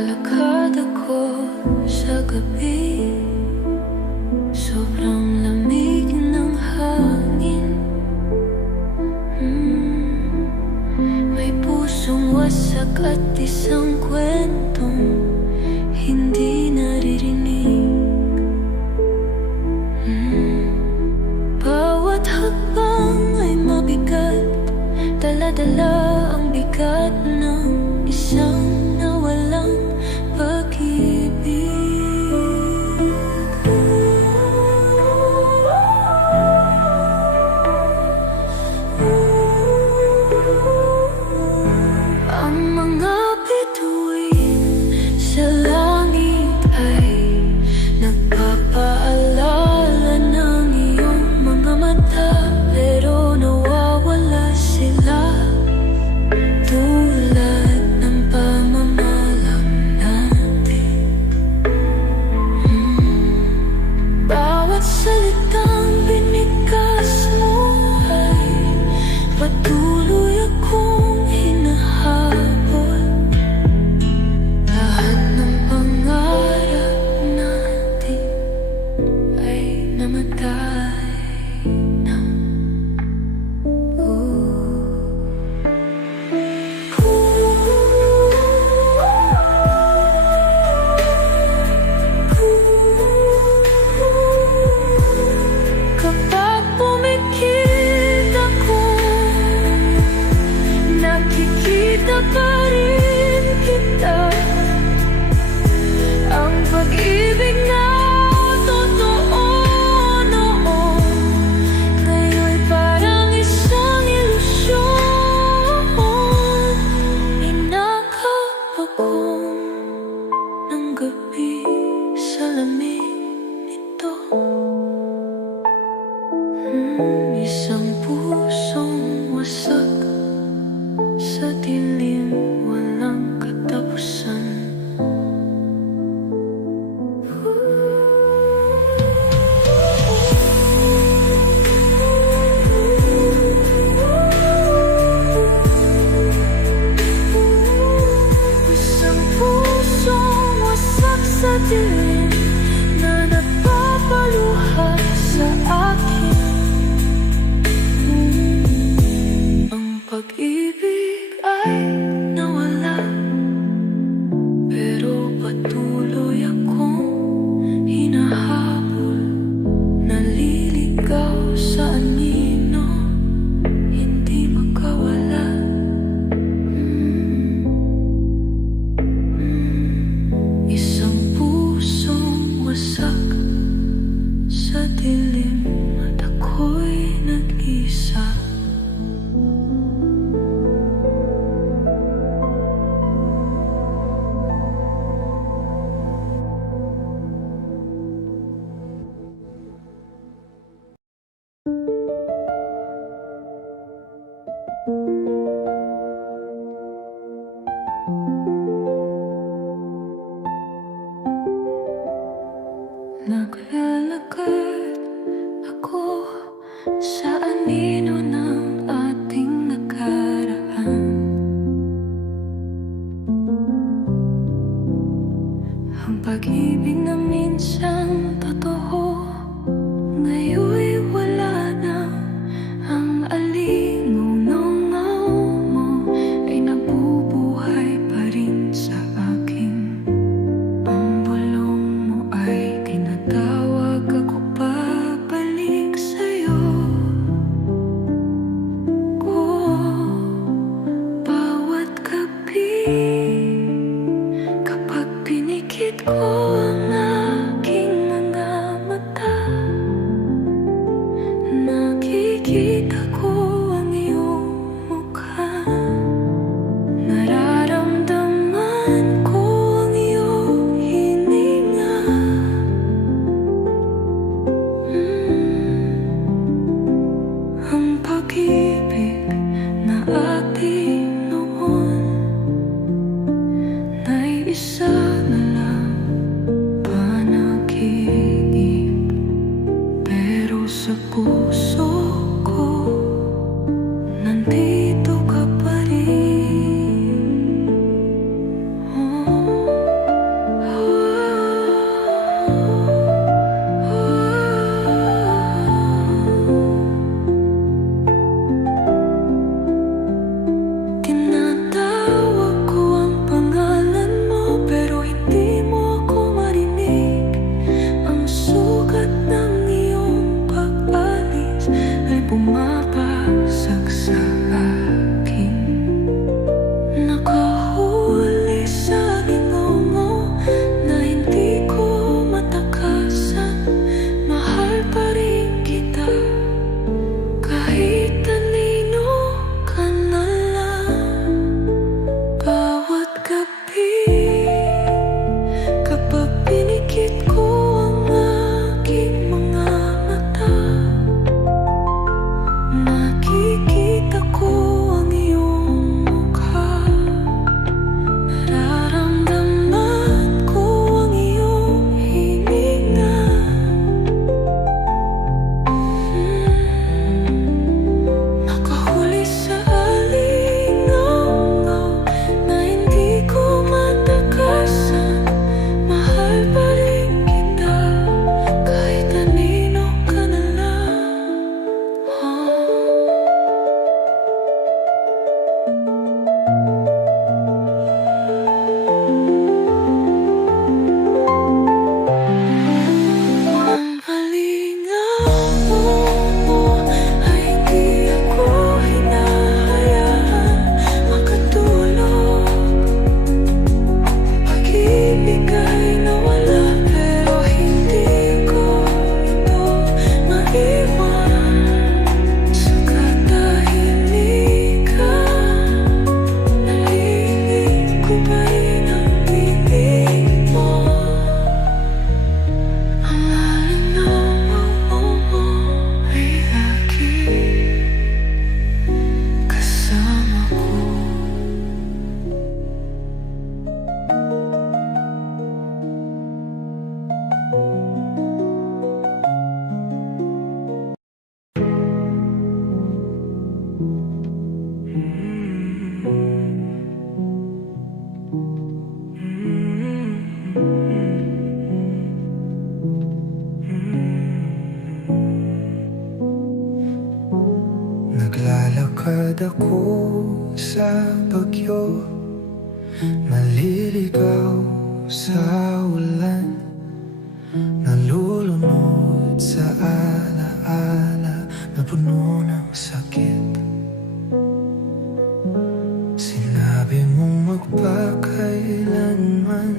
Naglalakad ako sa gabi, sobrang lamig ng hangin. May pusong wasak at isang kwentong hindi naririnig. Bawat hakbang ay mabigat, dala-dala ang bigat ng isang nawalang pag-ibig. Ang mga bituin sa langit ay nagpapaalala ng iyong mga mata, pero nawawala sila tulad ng pamamalam natin. Bawat salitang binikas mo ay patuloy akong hinahabol. Lahat ng pangarap natin ay namatay na. Kapag pumikit ako, nakikita pa rin kita. Ang pag-ibig na totoo noon, ngayon'y parang isang ilusyon. Inakap akong ng gabi sa lamig nito. Isang pusong wasak sa dilim, walang katapusan. Isang pusong wasak sa dilim na nagpapaluha sa akin. Ang pag-ibig ay sa bagyo, naliligaw sa ulan, nalulunod sa alaala na puno ng sakit. Sinabi mong magpakailanman,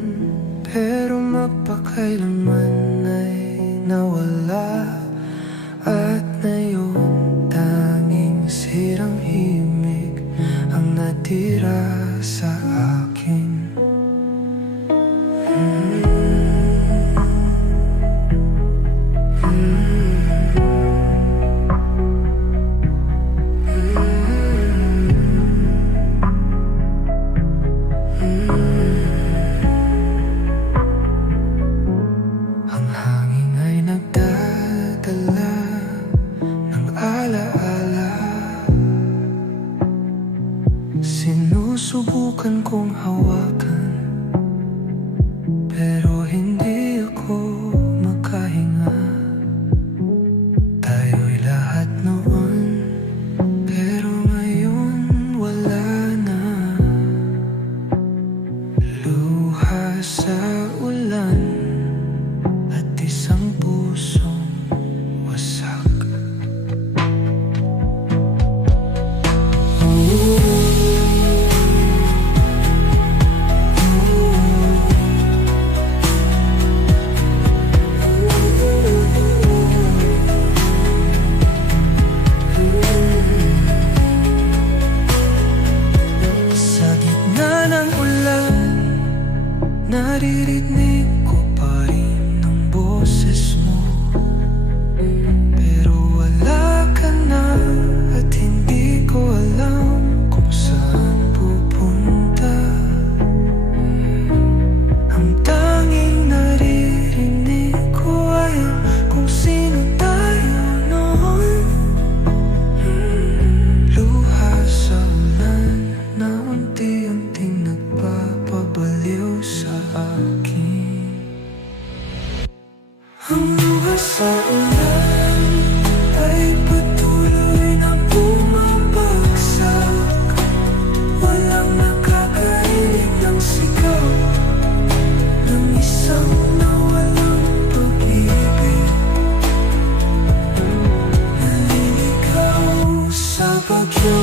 pero magpakailanman ay nawala. At ngayon tanging sirang himig ang natira sa akin. Ang hangin ay nagdadala ng alaala. Sinusubukan kong hawakan, pero hindi ako makahinga. Tayo'y lahat noon, pero ngayon wala na. Luha sa ulan at isang pusong wasak. Sa gitna ng ulan, naririnig ko pa rin ang boses mo. Pero wala ka na at hindi ko alam kung saan pupunta. Ang tanging naririnig ko ay kung sino tayo noon. Luha sa ulan na unti-unting nagpapabaliw sa akin. Ang luha sa ulan ay patuloy na bumabagsak. Walang nakakarinig ng sigaw ng isang nawalang pag-ibig. Naliligaw sa bagyo,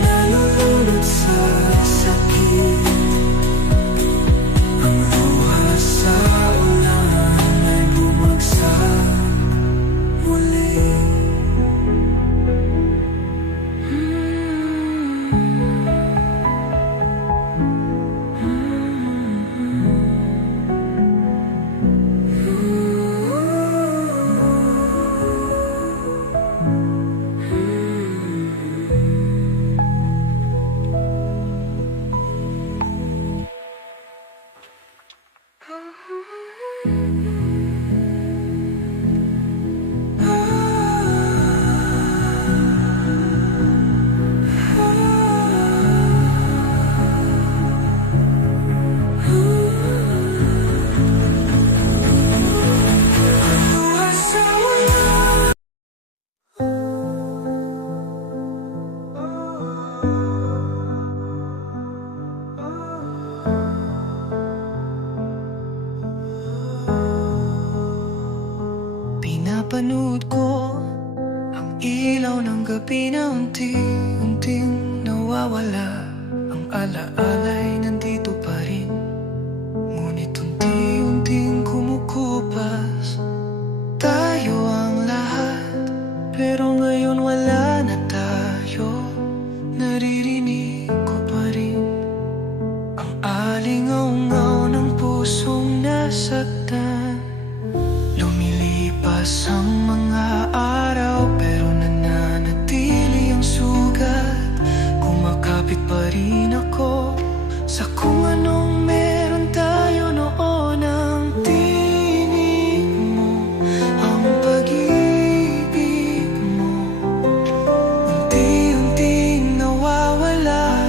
nalulunod sa sakit. Ang luha sa ulan ay bumagsak muli. Luha sa ulan. Pinapanood ko ang ilaw ng gabi na unti-unting nawawala. Ang alaala'y nandito pa rin, ngunit unti-unting kumukupas. Tayo ang lahat, pero ngayon wala na tayo. Naririnig ko pa rin ang alingaw-ngaw ng pusong nasaktan. Lumilipas ang mga araw, pero nananatili ang sugat. Kumakapit pa rin ako sa kung anong meron tayo noon. Ang tinig mo, ang pag-ibig mo, unti-unting nawawala.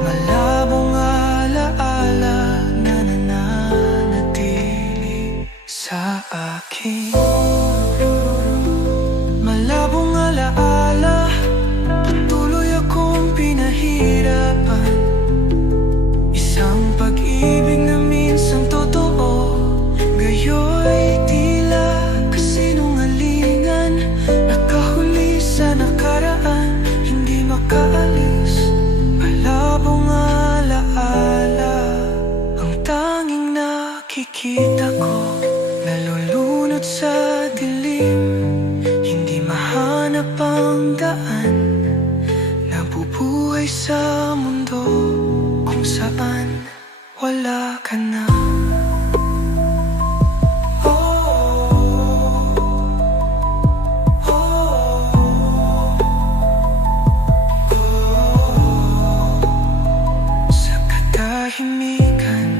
Malabong alaala na nananatili sa akin. Malabong alaala, patuloy akong pinahihintay. buhay sa mundo kung saan wala ka na. Sa katahimikan,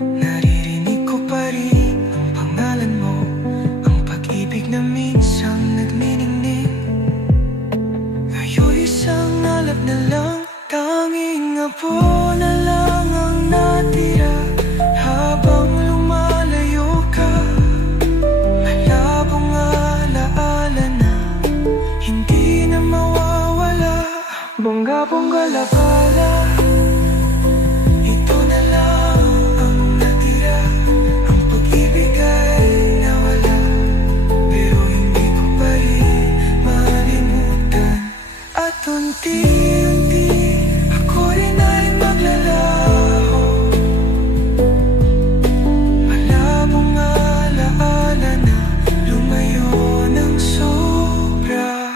naririnig ko pa rin ang pangalan mo, ang pag-ibig na minsang nagniningning. Ngayon'y isang alab na lang, tanging abo na lang ang natira. Habang lumalayo ka, malabong alaala na hindi na mawawala. Bongga-bongga labala, ito na lang ang natira. Ang pag-ibig ay nawala, pero hindi ko pa rin malimutan. At unti-unti ako rin ay maglalaho, malabong alaala na lumayo ng sobra.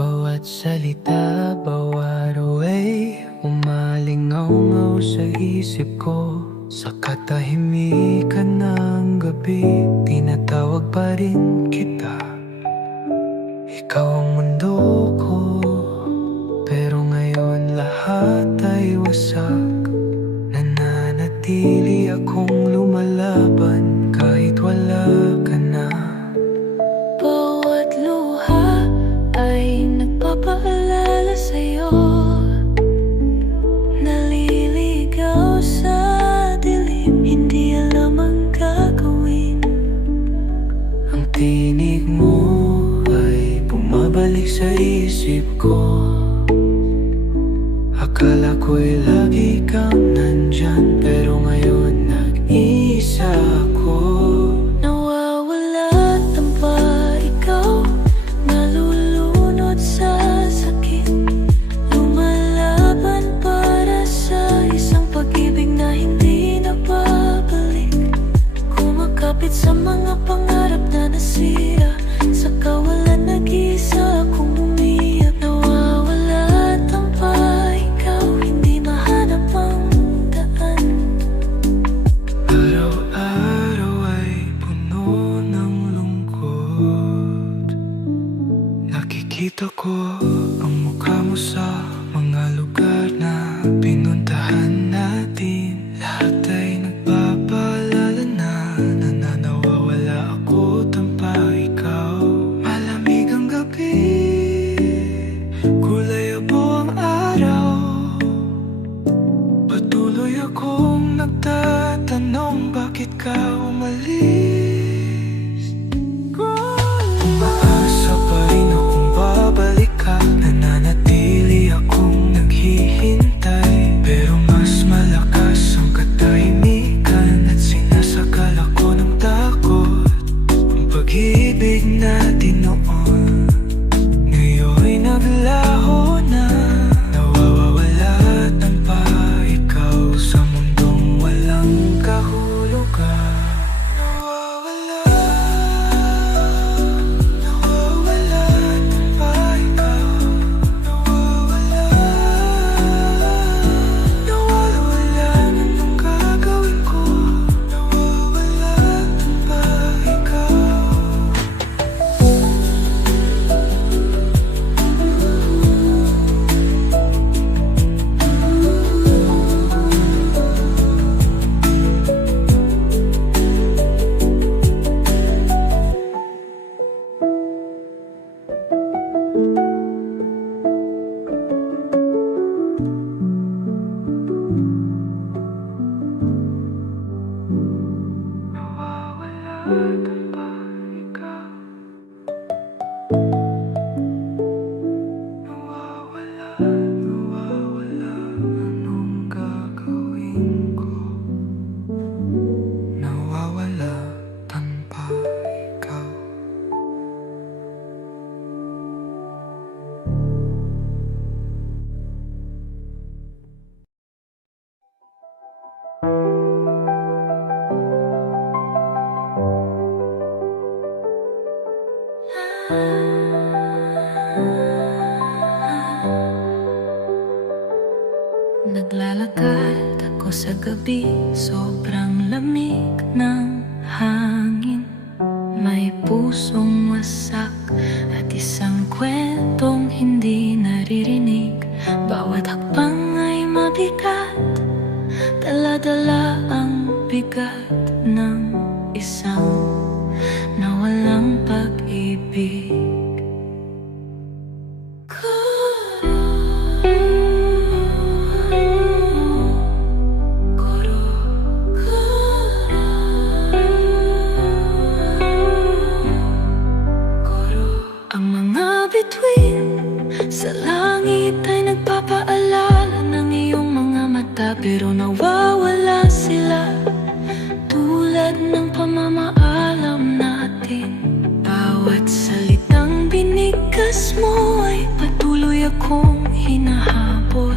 Bawat salita, bawat away, umalingaw-ngaw sa isip ko. Sa katahimikan ng gabi, tinatawag pa rin kita. Ikaw ang mundo ko, pero ngayon lahat ay wasak. Nananatili akong lumalaban kahit wala ka na. Bawat luha ay nagpapaalala sa'yo, naliligaw sa dilim, hindi alam ang gagawin. Ang tinig mo ay bumabalik sa isip ko. Akala ko'y lagi kang nandyan, pero ngayon nag-iisa ako. Nawawala at tampa ikaw, nalulunod sa sakit, lumalaban para sa isang pag-ibig na hindi na babalik. Kumakapit sa mga pangarap na nasira, sa kawalan nag-iisa akong umiyak. Nawawala at tampa ikaw, hindi mahanap ang daan. Araw-araw ay puno ng lungkot. Nakikita ko ang mukha mo sa mga lugar na pinuntahan natin. Lahat ay nagpapaalala na nawawala ako, tampa ikaw. Malamig ang gabi, kulay abo ang araw. Patuloy akong nagtatanong, bakit ka umalis? Umaasa pa rin akong babalik ka, nananatili akong naghihintay. sa gabi, sobrang lamig ng hangin. May pusong wasak at isang kwentong hindi naririnig. Bawat hakbang ay mabigat, dala-dala ang bigat ng isang nawalang pag-ibig. Ang mga bituin sa langit ay nagpapaalala ng iyong mga mata, pero nawawala sila tulad ng pamamaalam natin. Bawat salitang binigkas mo ay patuloy akong hinahabol.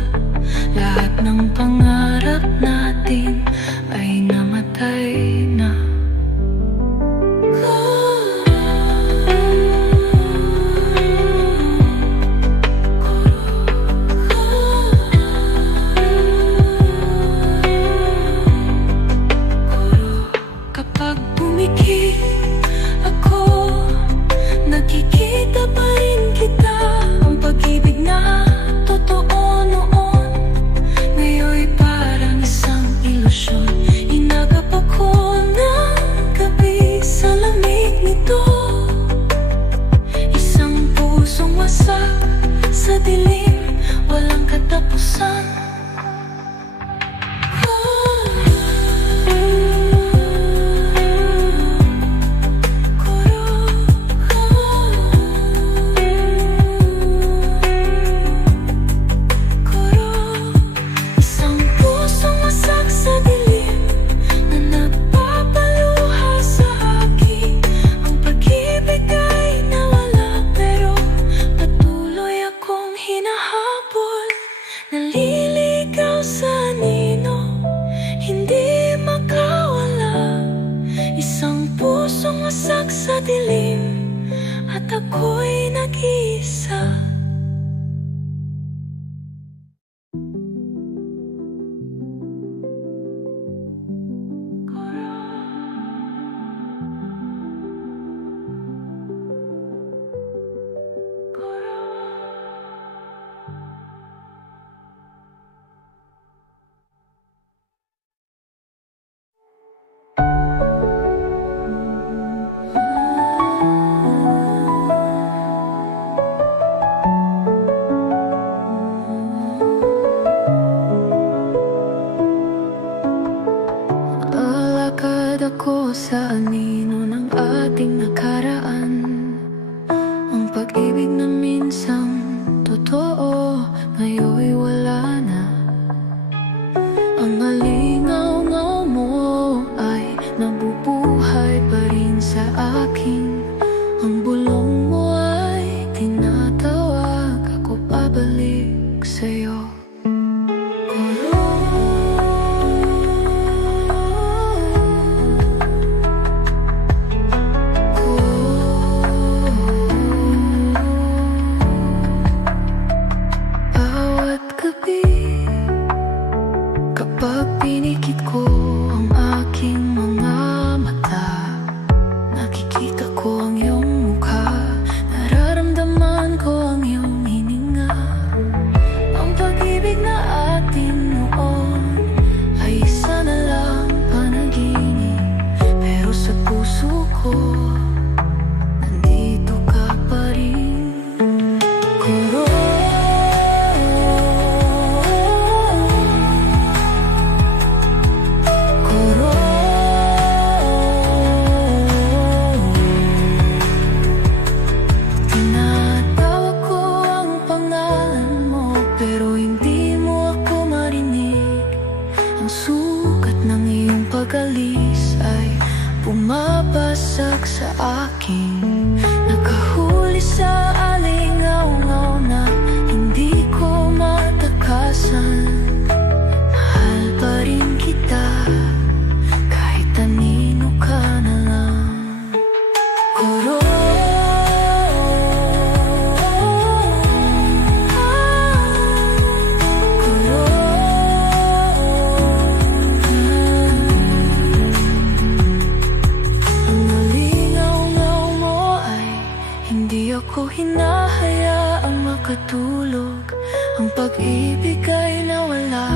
Lahat ng pangarap natin ay namatay na. Kapag bumikit ako, nakikita pa rin kita. Ang pag-ibig na totoo noon, ngayon'y parang isang ilusyon. Inagap ako ng gabi sa lamig nito, isang pusong wasak sa dilim, walang katapusan. Naliligaw sa anino, hindi makawala. Isang pusong wasak sa dilim, at ako'y nag-iisa. Ako sa anino ng ating nakaraan, ang pag-ibig na minsang totoo, ngayon'y wala na. Ang alingaw-ngaw mo ay nabubuhay pa rin sa akin. Ang bulong mo ay tinatawag ako pabalik sa'yo. matulog. Ang pag-ibig ay nawala,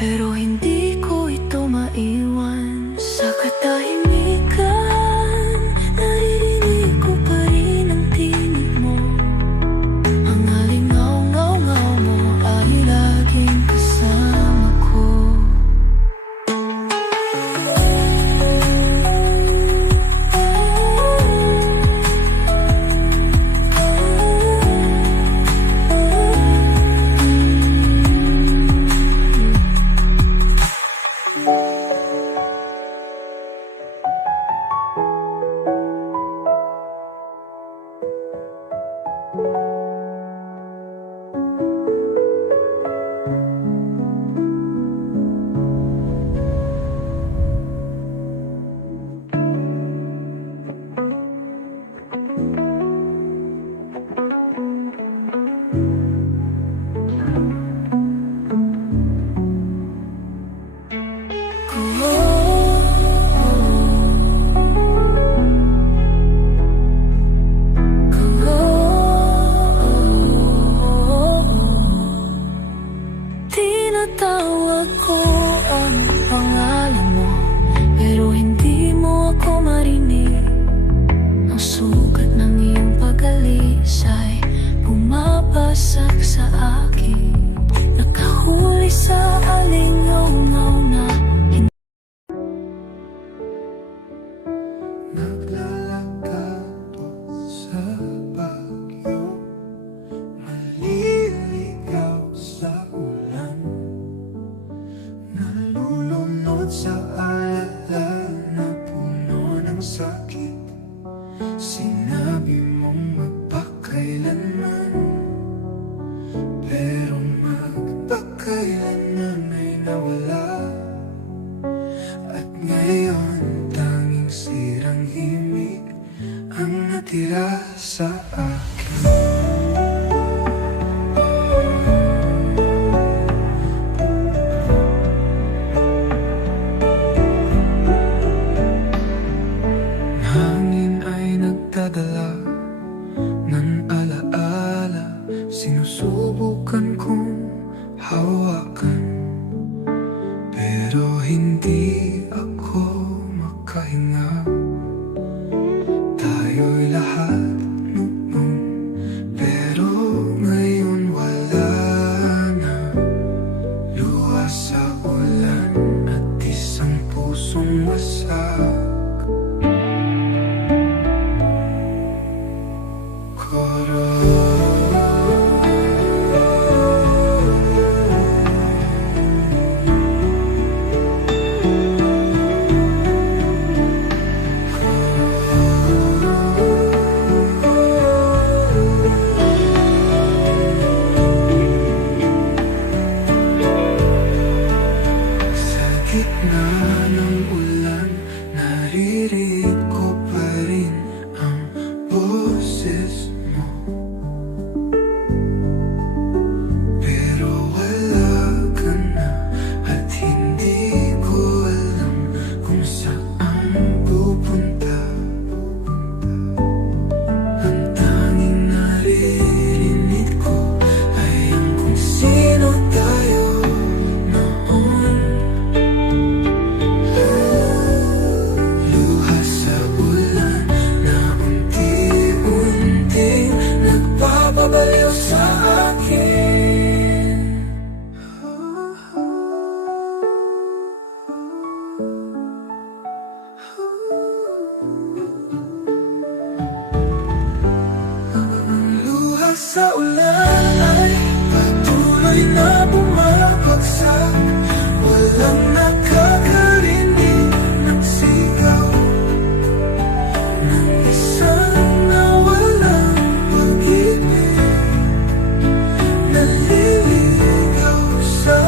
pero hindi ko ito maiwan. Sa katahimikan, naririnig ko pa rin ang tinig mo. Ang alingaw-ngaw-ngaw mo ay laging kasama ko. Tinatawag ko ang pangalan mo, pero hindi mo ako marinig. Ang sugat ng iyong pag-alis ay bumabagsak sa akin. Nakahuli sa alingaw-ngaw na Naglalakad sa bagyo, maliligaw sa ulan, nalulunod sa alala na puno ng sakit. Sinabi mong magpakailanman, pero magpakailanman ay nawala. At ngayon tanging sirang himig ang natira sa akin. Hangin ay nagdadala ng alaala, sinusubukan kong hawakan, pero hindi ako makahinga. Tayo'y lahat noon, pero ngayon wala na. Luha sa ulan at isang pusong wasak. Sa gitna ng ulan, naririnig ko pa rin ang boses mo. Pero wala ka na at hindi ko alam kung saan pupunta. Ang tanging naririnig ko ay ang kung sino tayo noon. Luha sa ulan na unti-unting nagpapabaliw sa akin. Ang luha sa ulan ay patuloy na bumabagsak. Walang nakakarinig ng sigaw ng isang nawalang pag-ibig. Naliligaw sa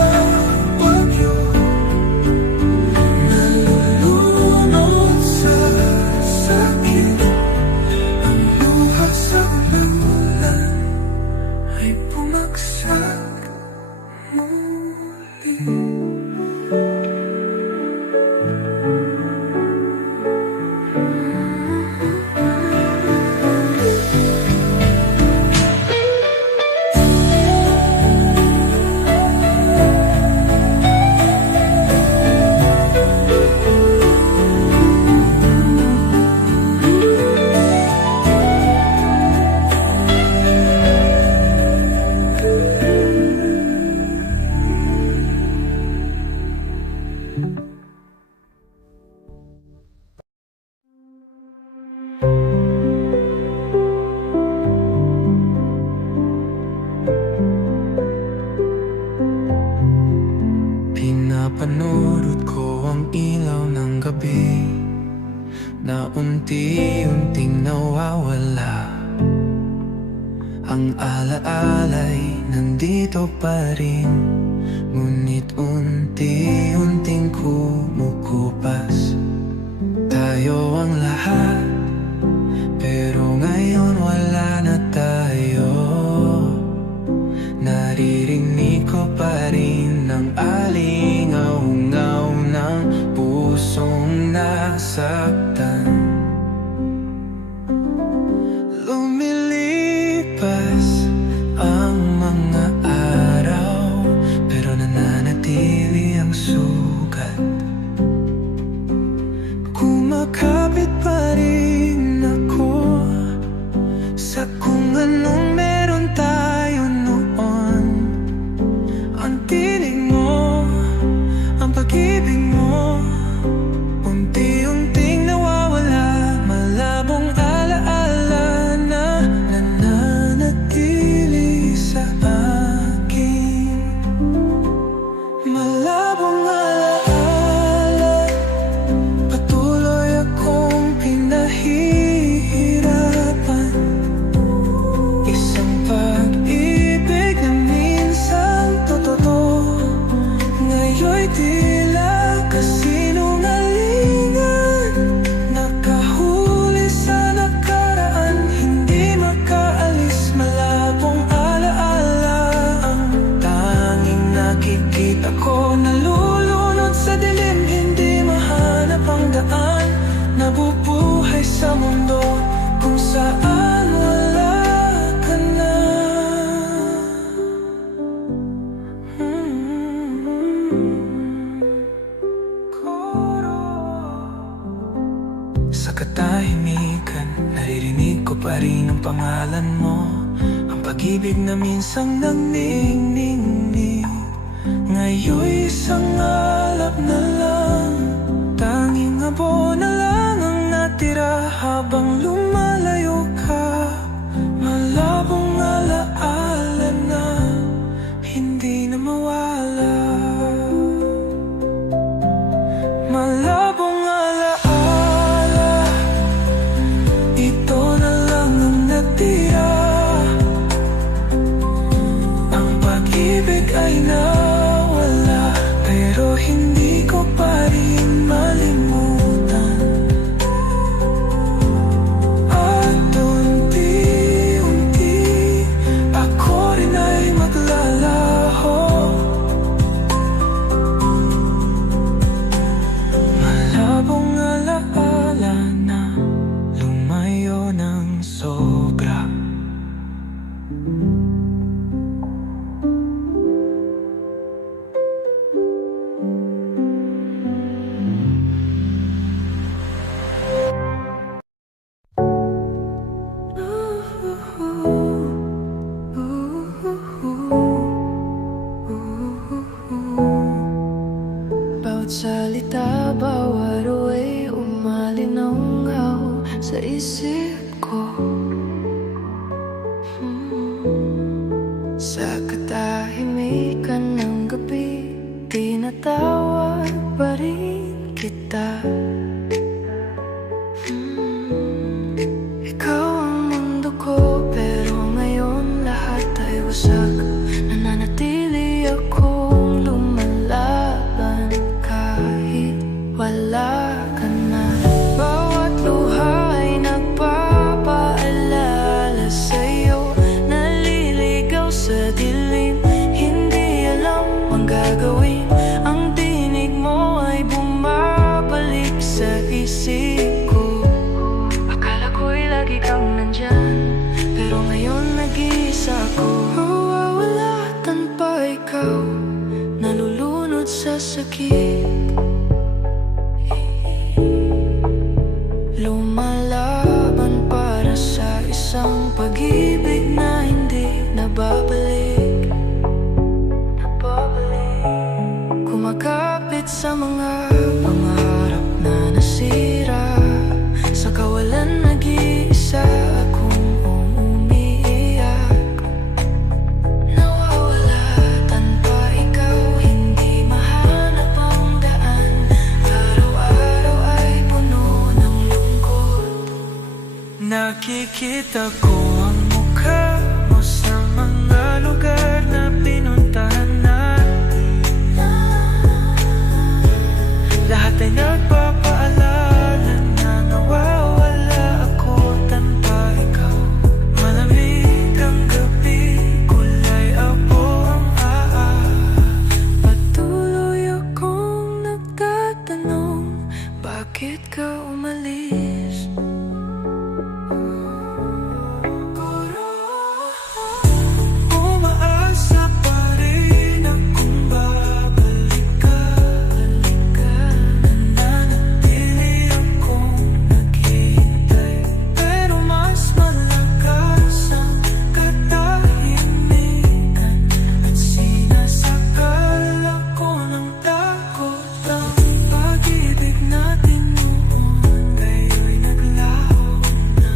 bagyo, nalulunod sa sakit. Ang luha sa ulan ay bumagsak muli. unti-unting nawawala. Ang alaala'y nandito pa rin, ngunit unti-unting kumukupas. Tayo ang lahat, pero ngayon wala na tayo. Naririnig ko pa rin ang alingaw-ngaw ng pusong nasaktan. Lumilipas ang mga araw, pero nananatili ang sugat. Kumakapit pa rin ako sa kung anong meron tayo noon. Ang tinig mo, ang pag-ibig mo, unti-unting nawawala. Malabong alaala na nananatili sa akin. Malabong alaala, patuloy akong pinahihirapan. Isang pag-ibig na minsan totoo, ngayon'y tila kasinungalingan. Nakahuli sa nakaraan, hindi makaalis. Malabong alaala ang tanging nakikita ko. Nalulunod sa dilim, hindi mahanap ang daan. Nabubuhay sa mundo kung saan wala ka na. Sa katahimikan, naririnig ko pa rin ang pangalan mo. Ang pag-ibig na minsang nagniningning, ngayon'y isang alap na lang. Tanging abo na lang ang natira habang lumalayo ka. Malabong alaala na hindi na mawala. Malabong alaala, ito na lang ang natira. Ang pag-ibig ay nawala, pero hindi ko pa rin malimutan. At unti-unti ako rin ay maglalaho. Malabong alaala na lumayo ng sobra. Bawat salita, bawat away, umalingaw sa isip ko. Sa katahimikan ng gabi, tinatawag pa rin kita. Ikaw ang mundo ko, pero ngayon lahat ay wasak. Nananatili akong lumalaban kahit wala ka na. Bawat luha ay nagpapaalala sa'yo, naliligaw sa dilim. Nakita ko ang mukha mo sa mga lugar na pinuntahan natin. Lahat ay nagpapaalala na nawawala ako tanpa ikaw. Malamig ang gabi, kulay abo ang patuloy akong nagtatanong, bakit ka umalis? Umaasa pa rin akong babalik ka. Nananatili akong naghihintay, pero mas malakas ang katahimikan at sinasakal ako ng takot. Ang pag-ibig natin noon ngayon naglaho na,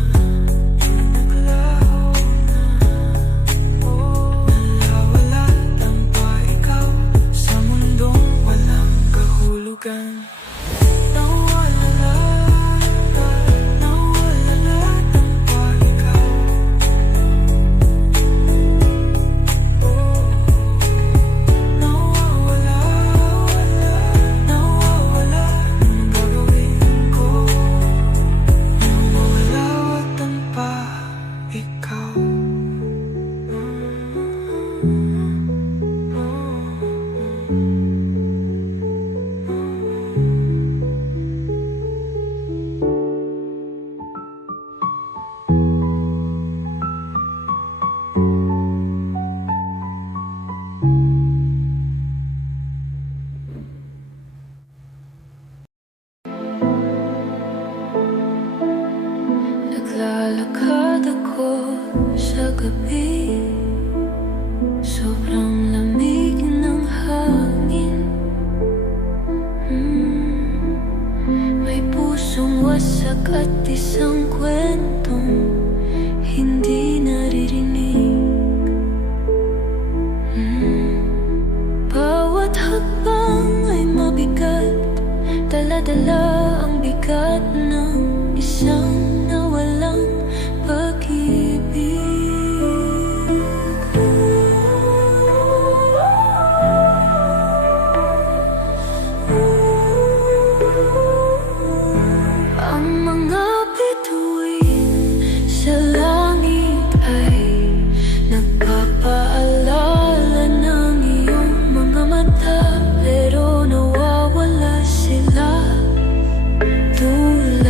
naglaho na. Nawawala tanpa ikaw sa mundong walang kahulugan. Nawawala, nawawala tanpa ikaw. Nawawala, nawawala ang gagawin ko. Nawawala tanpa ikaw. Naglalakad ako sa gabi, sobrang lamig ng hangin. May pusong wasak at isang kwentong hindi naririnig. Bawat hakbang ay mabigat, dala-dala ang bigat ng isang nawalang pag-ibig. Ang mga bituin sa langit ay nagpapaalala ng iyong mga mata, pero nawawala sila tulad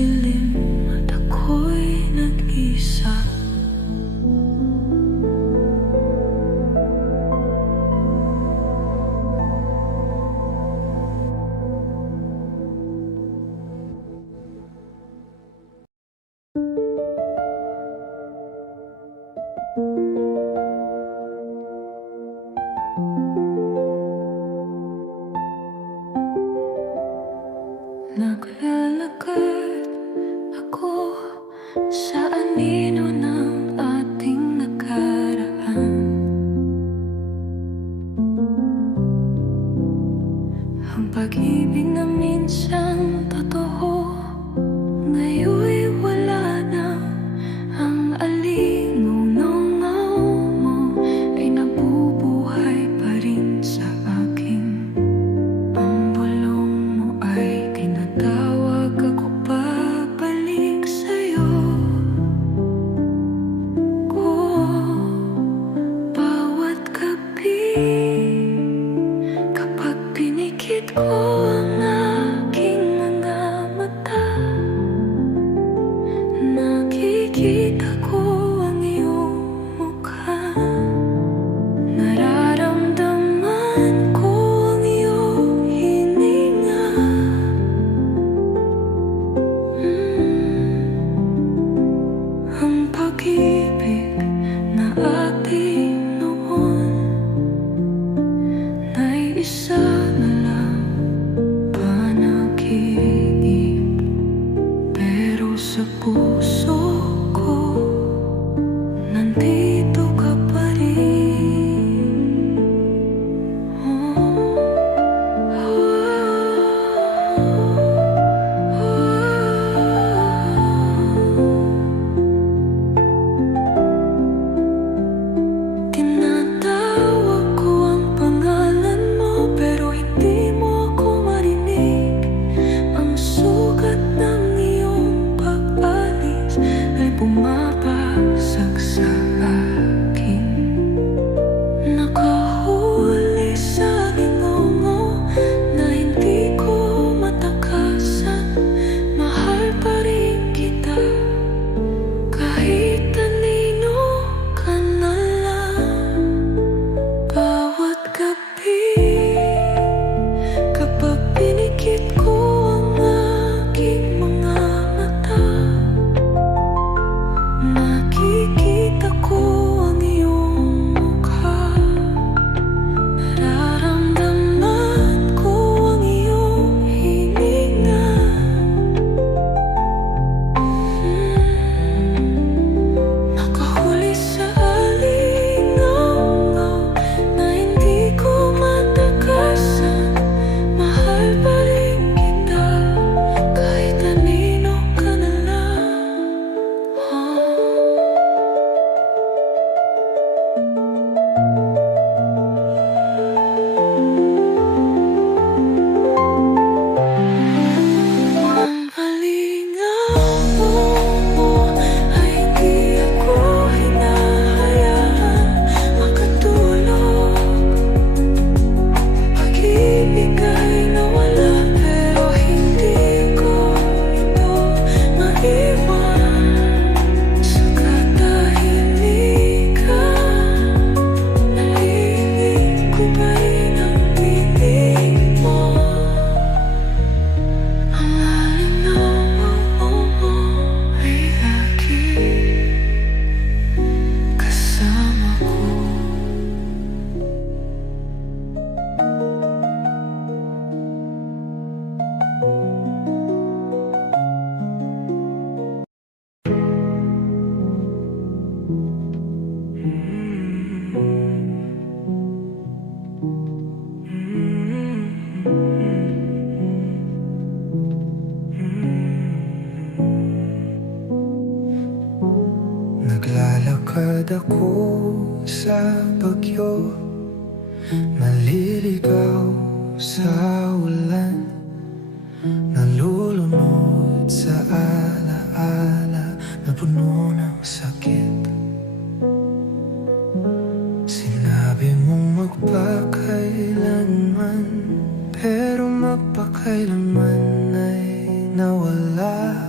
dilim at ako'y nag-isa. Naglalakad ako sa anino ng ating nakaraan. Ang pag-ibig na minsan totoo, ngayon'y wala na. Ang alinunaw mo ay nabubuhay pa rin sa akin. Ang bulong mo ay tinatawag ako pabalik sa'yo. Bawat gabi, kapag pinikit ko ang aking mga mata, nakikita ko ang iyong mukha. Nararamdaman ko ang iyong hininga. Ang pag-ibig na ating noon ay isa na lang panaginip, pero sa puso ko nandito ka pa rin. Tinatawag ko ang pangalan mo, pero hindi mo ako marinig. Ang sugat ng iyong pag-alis ay bumabagsak sa akin. Nakahuli sa lingongo na hindi ko matakasan. Mahal pa rin kita kahit anino ka na lang. Bawat gabi, kapag pinikit ko ang aking mga mata, nakikita ko ang iyong mukha. Nararamdaman ko ang iyong hininga. Nakahuli sa alingaw na hindi ko matakasan. Mahal pa rin kita kahit anino ka na lang. Ang alingaw mo ay hindi ako hinahayaan makatulog. Pag-ibig ay nawala, pero hindi ko ito maiwan. Sa katahimikan, narinig ko pa rin ang tinig mo. Ang alingaw mo ay laging kasama ko. Naglalakad ako sa bagyo, naliligaw sa ulan, nalulunod sa alaala na puno ng sakit. Sinabi mong magpakailanman, pero magpakailanman ay nawala.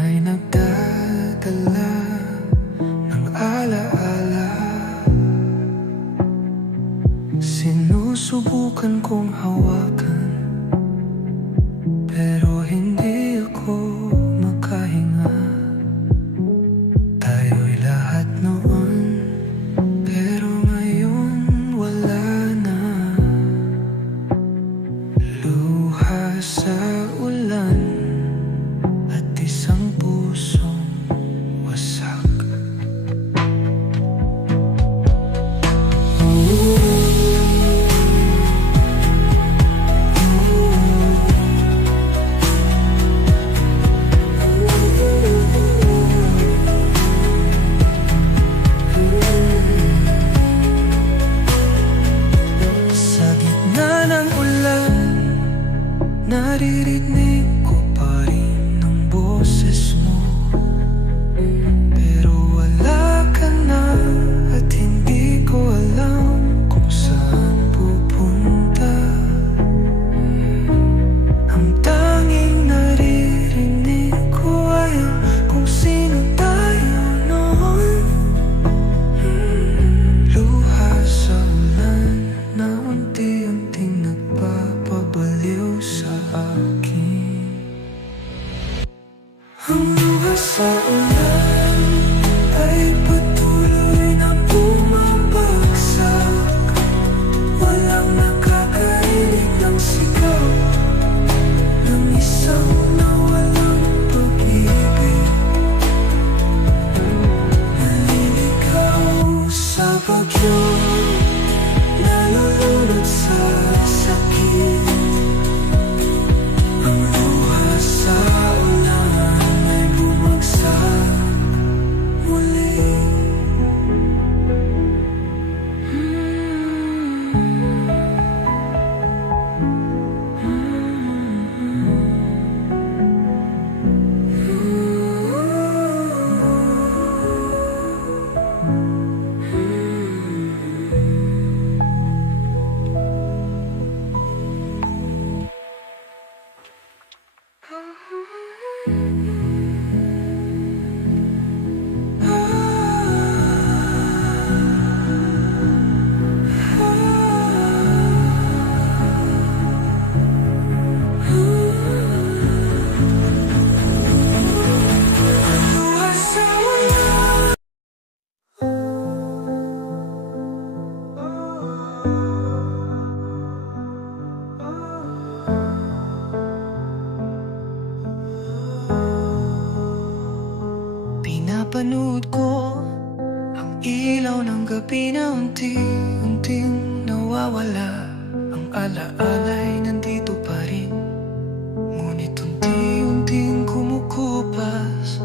ay nagdadala ng alaala. Sinusubukan kong hawakan, pero hindi ako makahinga. Tayo'y lahat noon, pero ngayon wala na. Luha sa ulan at isang pusong wasak. Sa gitna ng ulan, naririnig ko pa rin ang boses mo. Pero wala ka na at hindi ko alam kung saan pupunta. Ang tanging naririnig ko ay ang kung sino tayo noon. Luha sa ulan na unti-unting nagpapabaliw sa akin. Ang luha sa ulan ay patuloy na bumabagsak. Walang nakakarinig ng sigaw ng isang nawalang pag-ibig. Naliligaw sa bagyo, nalulunod sa sakit. Ang luha sa ulan ay bumagsak muli. Luha sa ulan. Pinapanood ko ang ilaw ng gabi na unti-unting nawawala. Ang alaala'y nandito pa rin, ngunit unti-unting kumukupas.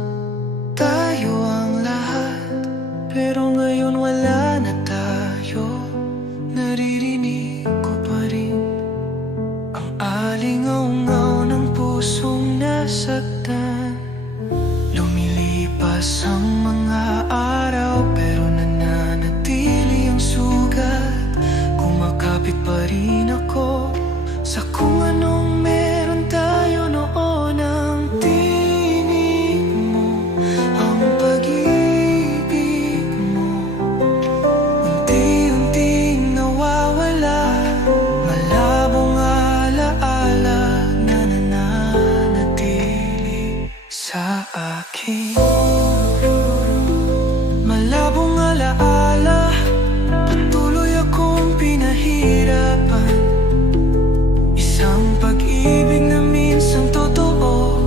Tayo ang lahat, pero ngayon wala na tayo. Naririnig ko pa rin ang alingaw-ngaw ng pusong nasaktan. Lumilipas ang mga araw, pero nananatili ang sugat. Kumakapit pa rin ako sa kung anong meron tayo noon. Ang tinig mo, ang pag-ibig mo, unti-unting nawawala. Malabong alaala na nananatili sa akin. Malabong alaala, patuloy akong pinahirapan. Isang pag-ibig na minsan totoo,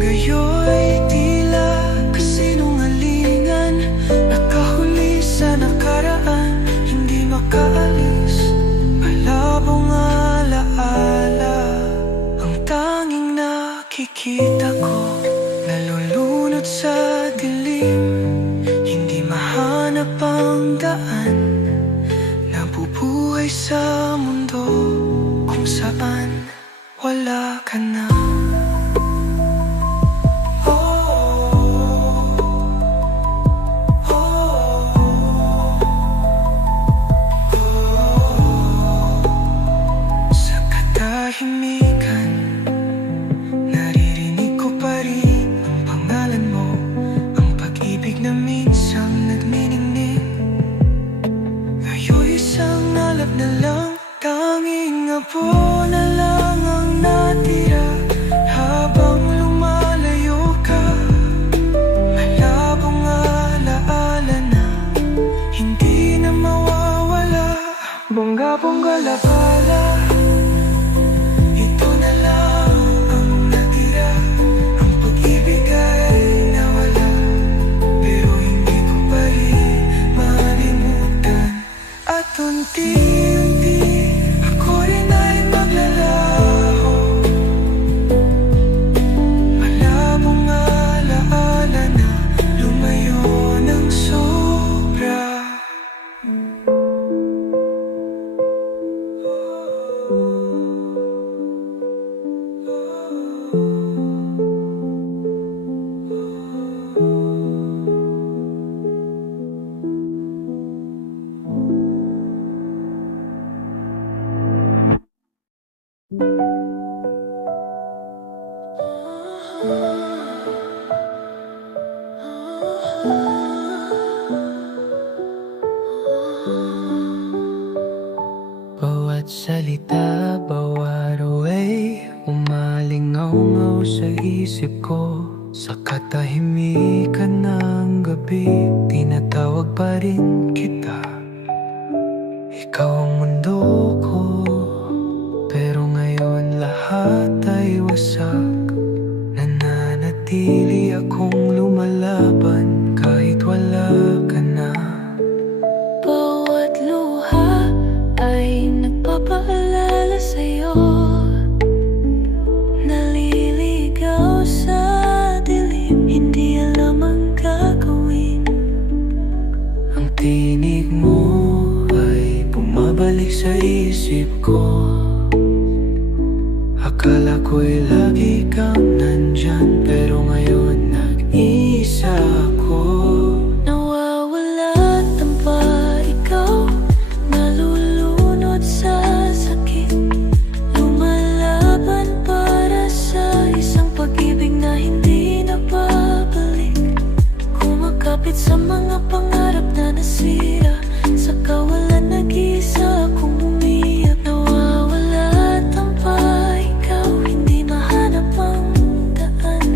gayo'y tila kasinungalingan. Nakahuli sa nakaraan, hindi makaalis. Malabong alaala, ang tanging nakikita ko, nalulunod sa isip ko. Sa katahimikan ng gabi, tinatawag pa rin kita. Ikaw ang mundo ko, pero ngayon lahat ay wasak. Nananatili akong lumalaban kahit wala ka na. Bawat luha ay nagpapaalala sa'yo. Naliligaw sa dilim, hindi alam ang gagawin. Ang tinig mo ay bumabalik sa isip ko. Akala ko'y lagi kang nandyan, pero ngayon nag-iisa ako. Nawawala at tamba ikaw, nalulunod sa sakit. Lumalaban para sa isang pag-ibig na hindi na babalik. Kumakapit sa mga pangarap na nasira, sa kawalan nag-iisa akong umiyak. Nawawala at tamba ikaw, hindi mahanap ang daan.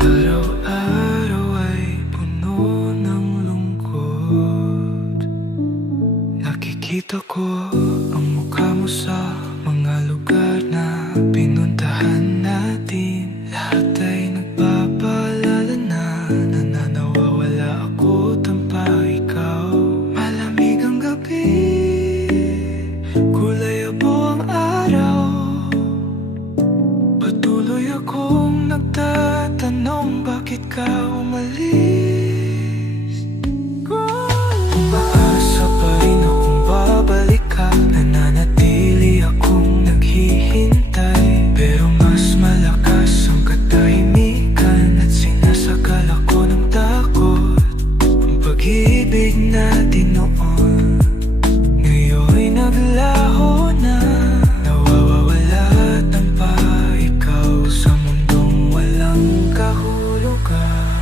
Araw-araw ay puno ng lungkot. Nakikita ko ang mukha mo sa mga lugar na pinuntahan natin. Lahat ay nagpapaalala na nawawala ako, tampa ikaw. Malamig ang gabi, kulay abo ang araw. Patuloy akong nagtatanong, bakit ka umalis? Umaasa pa rin akong babalik ka. Nananatili akong naghihintay, pero mas malakas ang katahimikan at sinasakal ako ng takot. Ang pag-ibig natin noon ngayon'y naglaho na. Nawawala at tampa ikaw sa mundong walang kahulugan.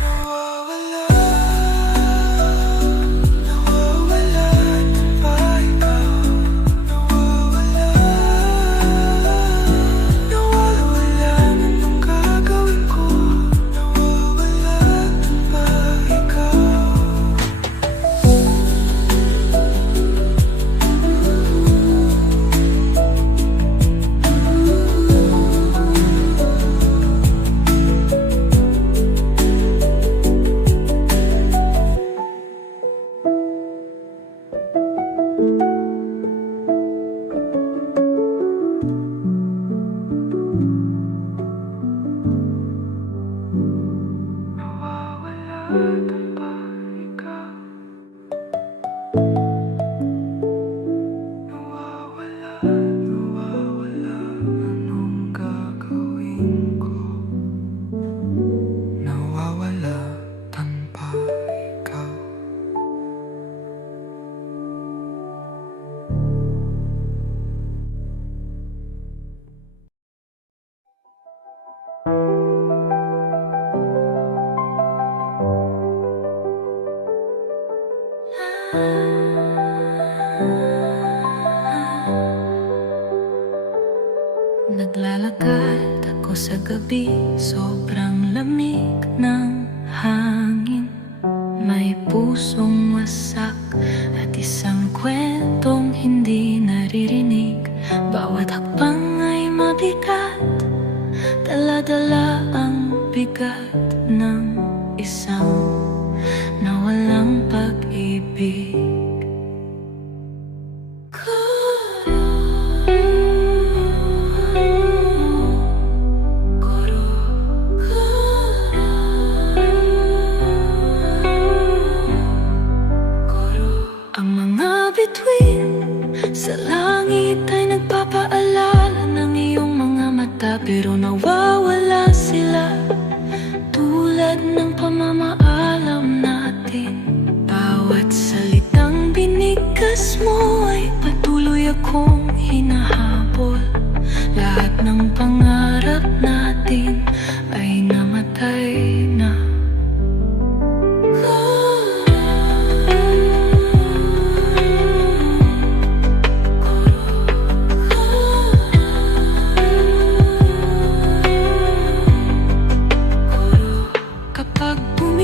Nawawala, nawawala at tampa ikaw. Nawawala, nawawala, anong gagawin ko? Nawawala at tampa ikaw. Nawawala at tampa ikaw. Nawawala, nawawala, anong gagawin ko? Nawawala, tampa ikaw. Naglalakad ako sa gabi, sobrang lamig ng hangin. May pusong wasak at isang kwentong hindi naririnig. Bawat hakbang ay mabigat, dala-dala ang bigat ng isang nawalang pag-ibig. Ang mga bituin sa langit ay nagpapaalala ng iyong mga mata, pero nawawala sila tulad ng pamamaala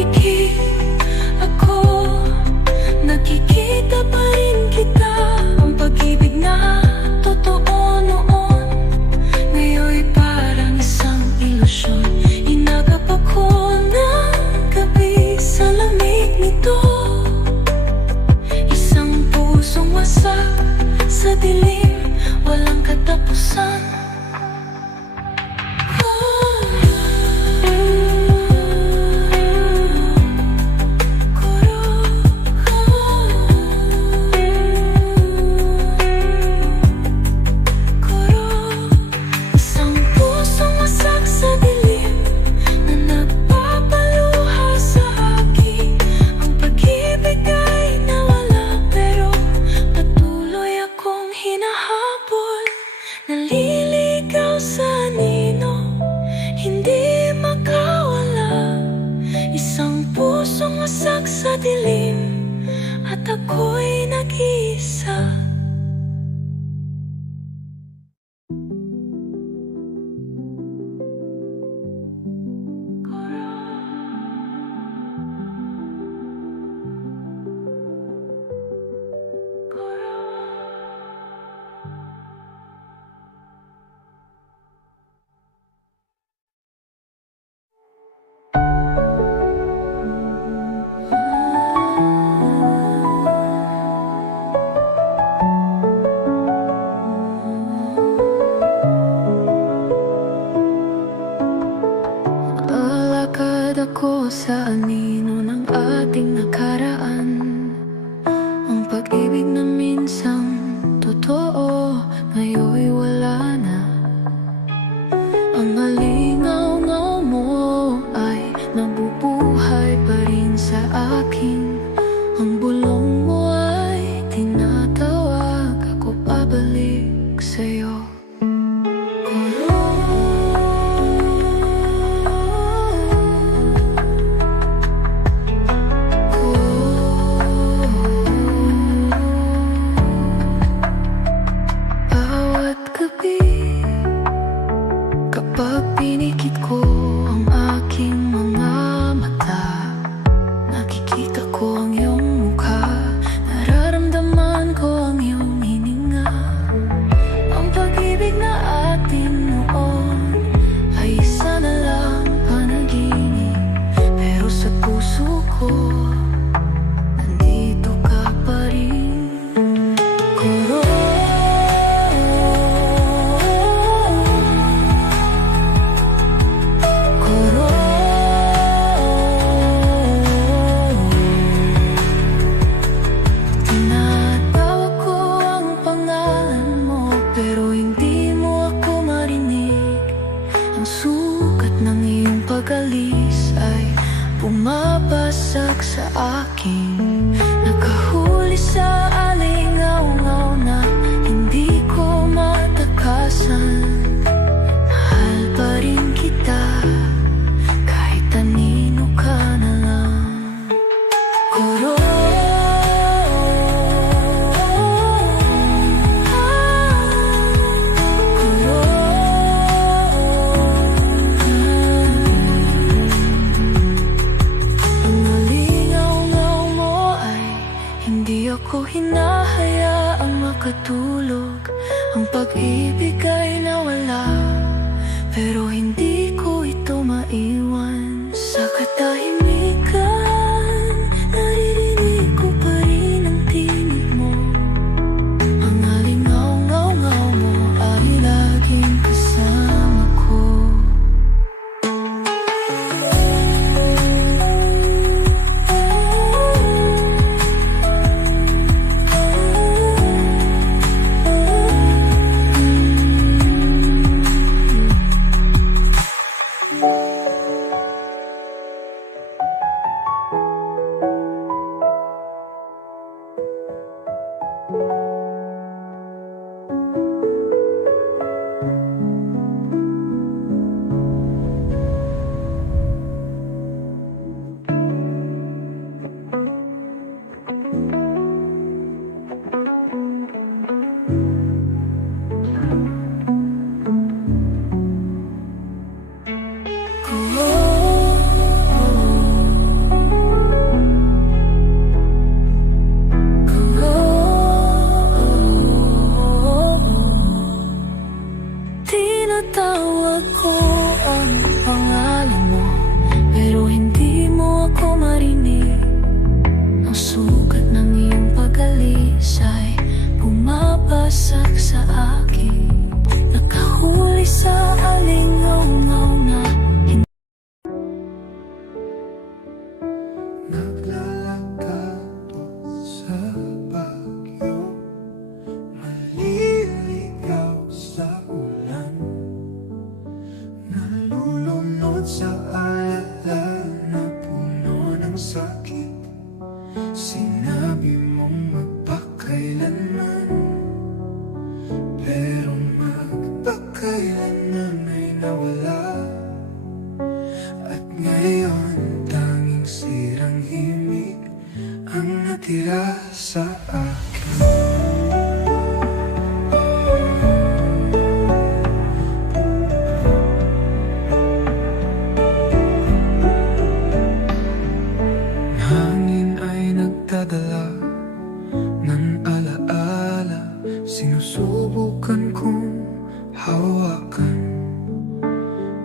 pumikit ako, nakikita pa rin kita. Ang pag-ibig na totoo noon, ngayon'y parang isang ilusyon. Inagap ako ng gabi sa lamig nito, isang pusong wasak sa dilim, walang katapusan. Isang pusong wasak sa dilim na nagpapaluha sa akin. Ang pag-ibig ay nawala, pero patuloy akong hinahabol. Naliligaw sa anino, hindi makawala. Isang pusong wasak sa dilim, at ako'y nag-iisa. Lalakad ako sa anino ng ating nakaraan. Ang pag-ibig na minsang totoo, ngayon'y wala na. Ang alingaw-ngaw mo ay nabubuhay pa rin sa akin. Ang bulong mo ay tinatawag ako pabalik sa'yo. Bawat gabi, kapag pinikit ko ang aking mga mata, nakikita ko ang iyong mukha, nararamdaman ko ang iyong hininga. Ang pag-ibig na atin noon ay isa na lang panaginip, pero sa puso ko nandito ka pa rin. Kuro, tinatawag ko ang pangalan mo, pero hindi mo ako marinig. Ang sugat ng iyong pag-alis ay bumabasag sa akin, nakahuli sa alingaw-ngaw na hindi ko matakasan. Mahal pa rin kita, kahit anino ka na lang. Kuro, kuro, ang alingaw-ngaw mo ay hindi ako hinahayaang makatulog. Ang pag-ibig ay nawala, pero hindi ko ito maiwan. Sa katahimikan, naririnig ko pa rin ang tinig mo. Ang alingaw-ngaw mo ay laging kasama ko. naglalagato sa bagyo, maliligaw sa ulan, nalulunod sa alala na puno ng sakit. Sinabi mong magpakailanman, pero magpakailanman ay nawala. At ngayon tanging sirang himig ang natira sa akin. Hangin ay nagdadala ng alaala, sinusubukan kong hawakan,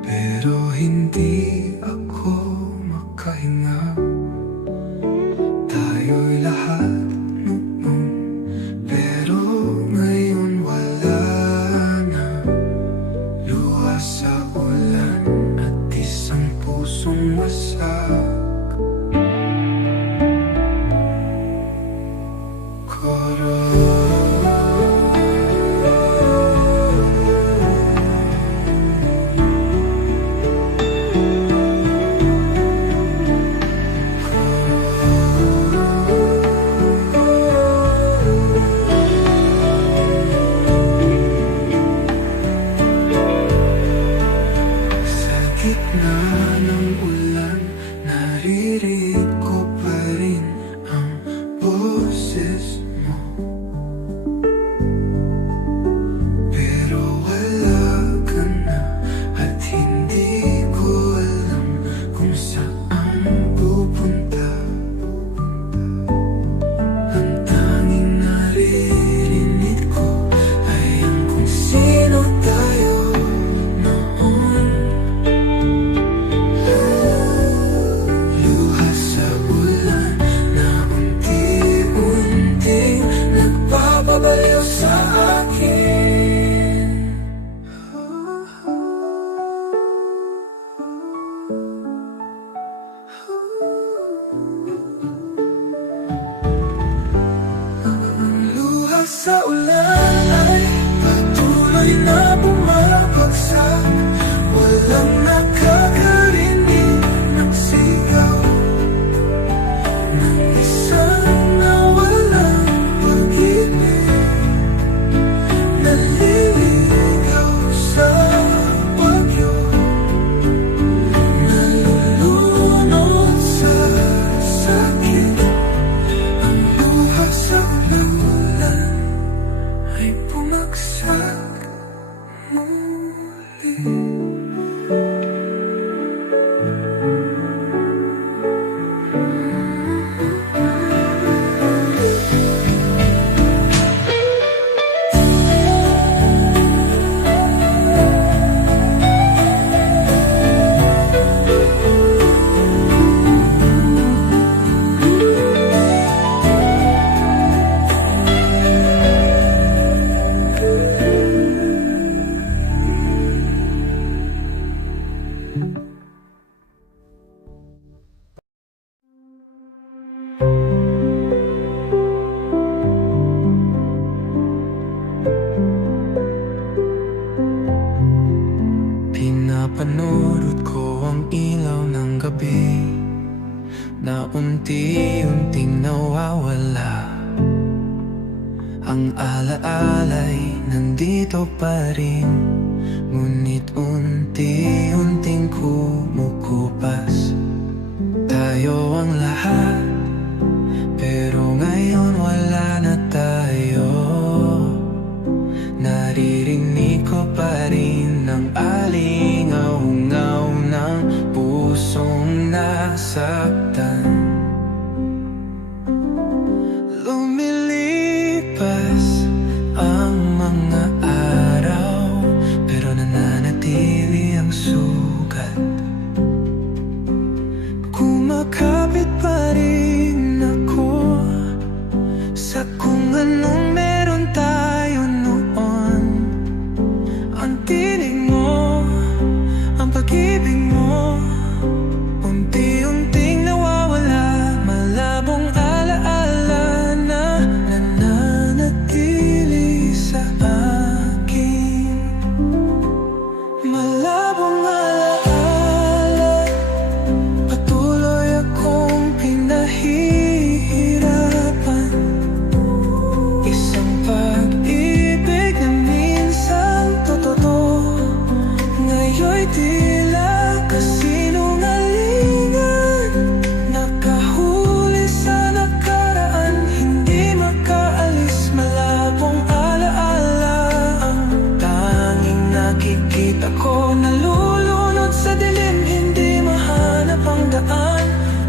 pero hindi ako makahinga. Tayo'y lahat noon, pero ngayon wala na. Luha sa ulan at isang pusong wasak. Sa gitna ng ulan, naririnig ko pa rin ang boses mo. Pero wala ka na at hindi ko alam kung saan pupunta. Ang tanging naririnig ko ay ang kung sino tayo noon. Luha sa ulan na unti-unting nagpapabaliw sa akin. Ang luha sa ulan ay patuloy na bumabagsak. Walang nakakarinig ng sigaw ng isang nawalang pag-ibig, naliligaw sa bagyo, nalulunod sa sakit. Ang luha sa ulan ay bumagsak muli. Pinapanurot ko ang ilaw ng gabi na unti-unting nawawala. Ang alaala'y nandito pa rin, ngunit unti-unting kumukupas. Tayo ang lahat, pero ngayon wala na tayo. Naririnig ko pa rin ang alingaw-ngaw ng pusong nasaktan. Lumilipas ang mga araw, pero nananatili ang sugat. Kumakapit pa rin ako sa kung anong meron tayo noon. Ang tinig mo, ang pag-ibig mo, unti-unting nawawala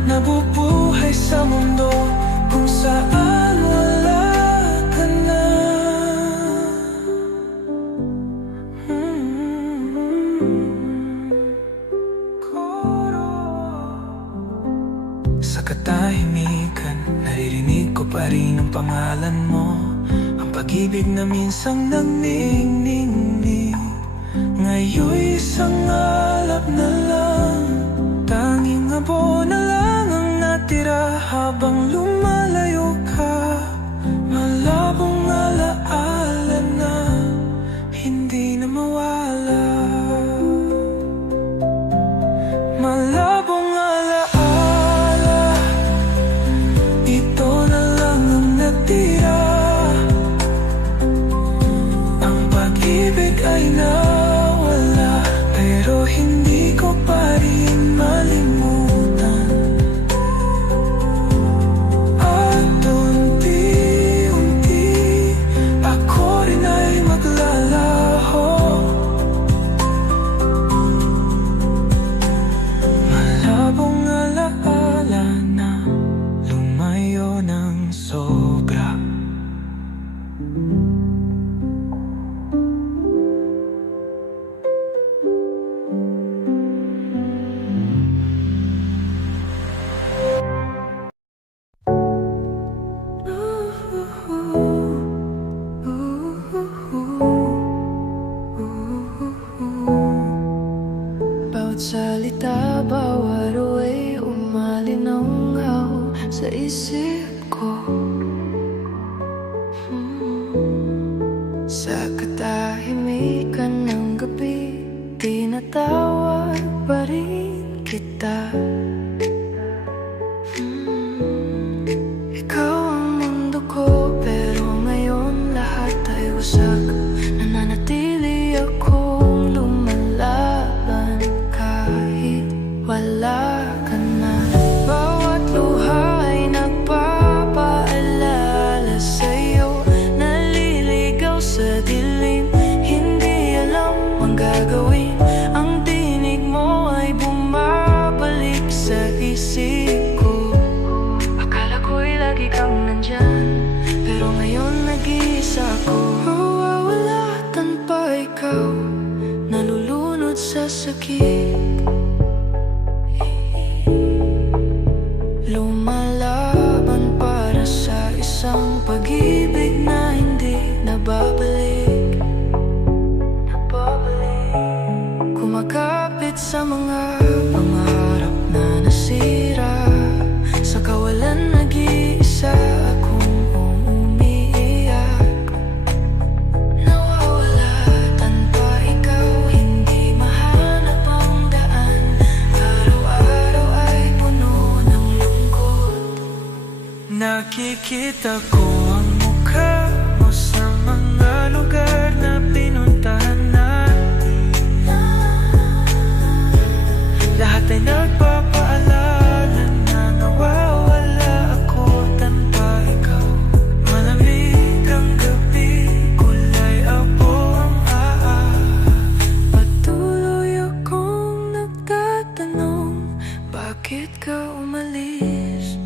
nabubuhay sa mundo kung saan wala ka na. Sa katahimikan, naririnig ko pa rin ang pangalan mo, ang pag-ibig na minsang nagniningning. Ngayon'y isang alap na lang, tanging abo na lang ang natira habang lumalayo ka. Malabong alaala na hindi na mawala. Malabong alaala, ito na lang ang natira. Ang pag-ibig ay nawala, pero hindi ko pa rin malimutan. At unti-unti ako rin ay maglalaho. Malabong alaala na lumayo ng sobra. Bawat salita, bawat away, umalingaw sa isip ko. Sa katahimikan ng gabi, tinatawag pa rin kita. Ikaw ang mundo ko, pero ngayon lahat ay wasak. Nananatili akong lumalaban kahit wala ka na. Bawat luha ay nagpapaalala sa'yo, naliligaw sa dilim, hindi alam ang gagawin. Ang tinig mo ay bumabalik sa isip ko. Akala ko'y lagi kang nandyan, pero ngayon nag-iisa ako. Mawawala tanpa ikaw, nalulunod sa sakit. Lumalaban para sa isang pag-ibig na hindi nababalik. Kumakapit sa mga pangarap na nasira, sa kawalan nag-iisa akong umiiyak. Nawawala tanpa ikaw, hindi mahanap ang daan. Araw-araw ay puno ng lungkot. Nakikita ko ang mukha mo sa mga lugar na pinuntahan natin. Lahat ay nagpapaalala na nawawala ako tanpa ikaw. Malamig ang gabi, kulay abo ang patuloy akong nagtatanong, bakit ka umalis?